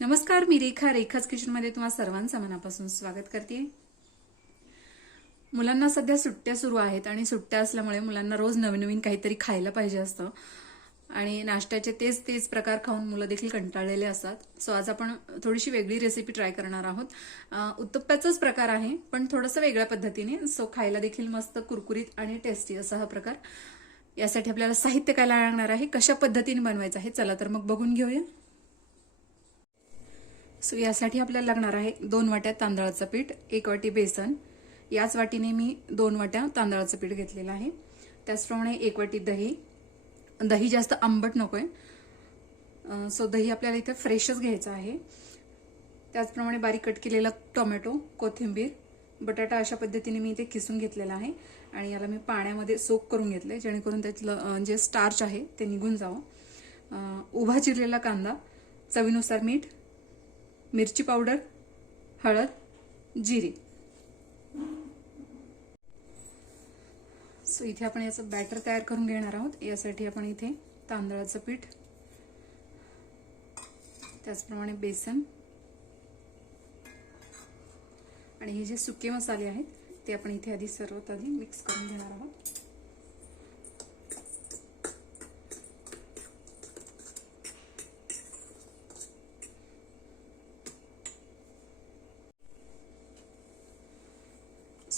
नमस्कार मी रेखा. रेखाच किचनमध्ये तुम्हाला सर्वांचं मनापासून स्वागत करते. मुलांना सध्या सुट्ट्या सुरू आहेत आणि सुट्ट्या असल्यामुळे मुलांना रोज नवीन नवीन काहीतरी खायला पाहिजे असतं. आणि नाश्त्याचे तेच तेच प्रकार खाऊन मुलं देखील कंटाळलेले असतात. सो आज आपण थोडीशी वेगळी रेसिपी ट्राय करणार आहोत. उत्तप्प्याचाच प्रकार आहे पण थोडंसं वेगळ्या पद्धतीने. सो खायला देखील मस्त कुरकुरीत आणि टेस्टी असा हा प्रकार. यासाठी आपल्याला साहित्य काय लागणार आहे कशा पद्धतीने बनवायचं आहे चला तर मग बघून घेऊया. सो यासाठी आपल्याला लागणार आहे दोन वाट्या तांदळाचं पीठ एक वाटी बेसन. याच वाटीने मी दोन वाट्या तांदळाचं पीठ घेतलेलं आहे. त्याचप्रमाणे एक वाटी दही. दही जास्त आंबट नकोय. आहे सो दही आपल्याला इथे फ्रेशच घ्यायचं आहे. त्याचप्रमाणे बारीक कट केलेला टोमॅटो कोथिंबीर बटाटा अशा पद्धतीने मी इथे किसून घेतलेला आहे. आणि याला मी पाण्यामध्ये सोक करून घेतलंय जेणेकरून त्यातलं जे स्टार्च आहे ते निघून जावं. उभा चिरलेला कांदा चवीनुसार मीठ मिरची पावडर हळद जिरे. सो इथे आपण याचं बॅटर तयार करून घेणार आहोत. यासाठी आपण इथे तांदळाचं पीठ त्याचप्रमाणे बेसन आणि हे जे सुके मसाले आहेत ते आपण इथे आधी सर्वात आधी मिक्स करून घेणार आहोत.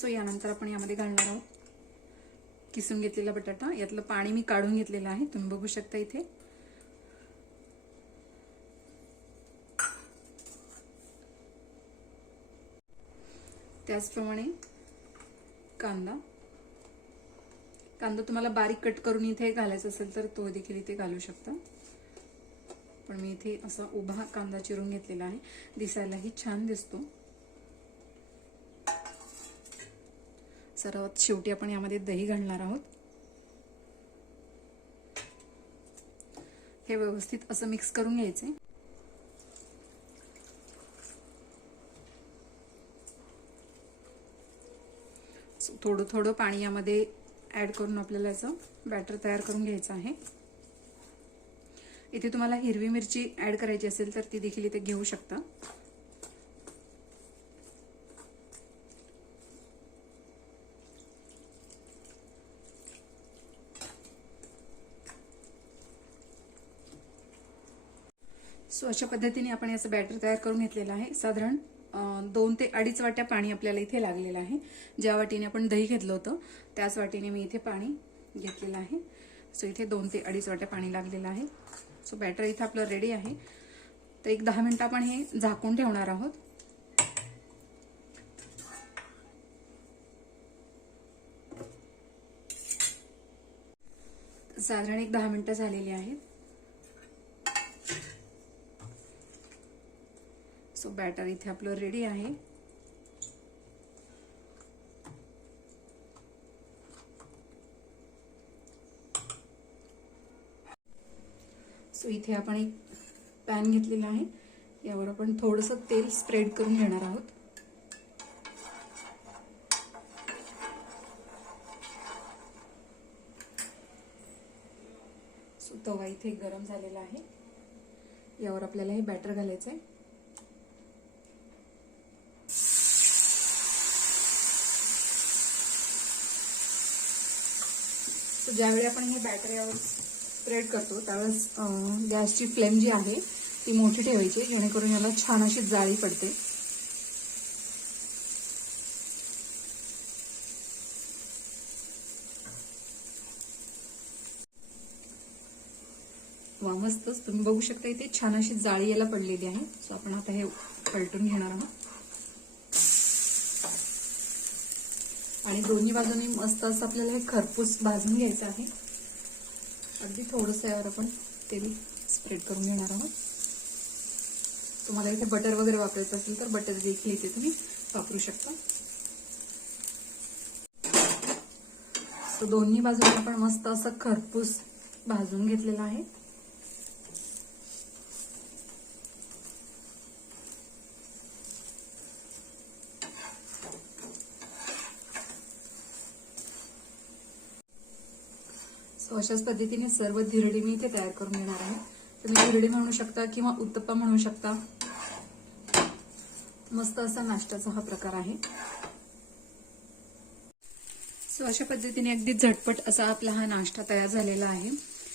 सो यानंतर आपण यामध्ये घालणार आहोत किसून घेतलेला बटाटा. यातलं पाणी मी काढून घेतलेलं आहे. तुम्ही बघू शकता इथे. त्याचप्रमाणे कांदा. कांदा तुम्हाला बारीक कट करून इथे घालायचा असेल तर तो देखील इथे घालू शकता. पण मी इथे असा उभा कांदा चिरून घेतलेला आहे. दिसायलाही छान दिसतो. सर्वात शेवटी आपण यामध्ये दही घालणार आहोत. हे व्यवस्थित असं मिक्स करून घ्यायचे. थोडं थोडं पाणी यामध्ये ऍड करून आपल्याला याचं बॅटर तयार करून घ्यायचं आहे. इथे तुम्हाला हिरवी मिरची ऍड करायची असेल तर ती देखील इथे घेऊ शकता. सो अशा पद्धतीने आपण याचं बॅटर तयार करून घेतलेलं आहे. साधारण दोन ते अडीच वाट्या पाणी आपल्याला इथे लागलेलं आहे. ज्या वाटीने आपण दही घेतलं होतं त्याच वाटीने मी इथे पाणी घेतलेलं आहे. सो इथे दोन ते अडीच वाट्या पाणी लागलेलं आहे. सो बॅटर इथं आपलं रेडी आहे. तर एक दहा मिनटं आपण हे झाकून ठेवणार आहोत. साधारण एक दहा मिनटं झालेली आहेत. सो बॅटर इथे आपलं रेडी आहे. सो इथे आपण एक पॅन घेतलेला आहे. यावर आपण थोडंसं तेल स्प्रेड करून घेणार आहोत. सो तवा इथे गरम झालेला आहे. यावर आपल्याला हे बॅटर घालायचं आहे ज्यावेळी आपण हे बॅटर स्प्रेड करतो त्यावेळेस गॅसची फ्लेम जी आहे ती मोठी ठेवायची जेणेकरून याला छान अशी जाळी पडते. वा मस्तच तुम्ही बघू शकता इथे छान अशी जाळी याला पडलेली आहे. सो आपण आता हे पलटून घेणार आहोत. आणि दोन्ही बाजूने मस्त असं आपल्याला हे खरपूस भाजून घ्यायचं आहे. अगदी थोडंसं यावर आपण तेल स्प्रेड करून घेणार आहोत. तुम्हाला इथे बटर वगैरे वापरायचं असेल तर बटर देखील इथे तुम्ही वापरू शकता. सो दोन्ही बाजूने आपण मस्त असं खरपूस भाजून घेतलेलं आहे. अशाच पद्धतीने सर्व धिरडी मी इथे तयार करून घेणार आहे. तुम्ही धिरडी म्हणू शकता किंवा उत्तप्पा म्हणू शकता. मस्त असा नाश्त्याचा हा प्रकार आहे. सो अशा पद्धतीने अगदी झटपट असा आपला हा नाश्ता तयार झालेला आहे.